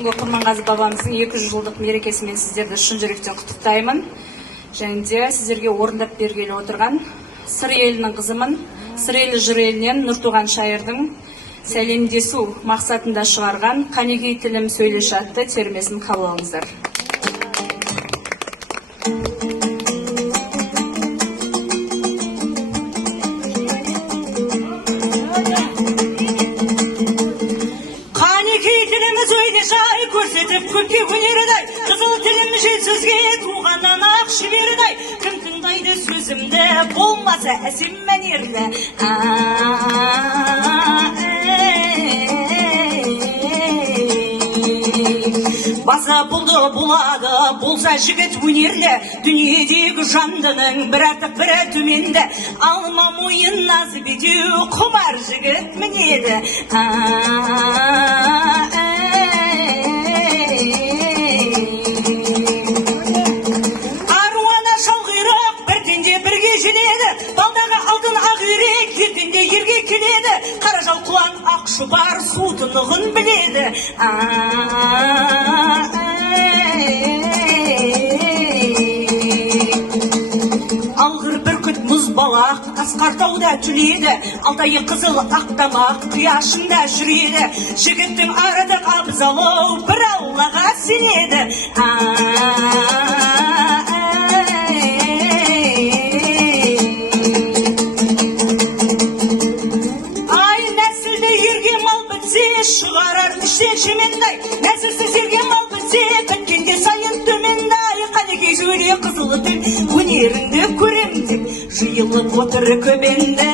Құрманғазы бабамыздың 200 жылдық мерекесімен сіздерді шын жүректен құттықтаймын. Және де сіздерге орындап бергелі отырған Сыр елінің қызымын, Сыр елі жыр елінен Нұртуған шайырдың сәлемдесу мақсатында шығарған «Қанекей тілім сөйлеші» атты термесін қабыл алыңыздар. Көрсетіп көпке өнерідай, қызыл тілім жел сөзге туғаннан ақ шеберідай. Кім тыңдайды сөзімді, болмаса әсем мәнерлі. Баса бұлды болады, болса жігіт өнерлі. Дүниедегі жандының бір артық бірі төменді. Алма мойын назы бедеу, құмар жігіт мінеді. Аруана шалғирақ бірденде бірге женеді. Балдағы алтын ақ үйрек ертеңде ерге келеді. Қара жал құлан ақ шұбар су тұнығын біледі. Алғыр бүркіт мұз балақ асқар тауда түледі. Алтайы қызыл ақтамақ қияшында жүреді. Жігіттің арадық абзалы бір Аллаға сенеді. Ай, нәсілді ерге мал бітсе шығарар іштен шемендай. Нәсілсіз ерге мал бітсе біткенде сайын төмендай. Қанекей сөйле қызыл тіл өнеріңді көрем деп жиылып отыр көбенді.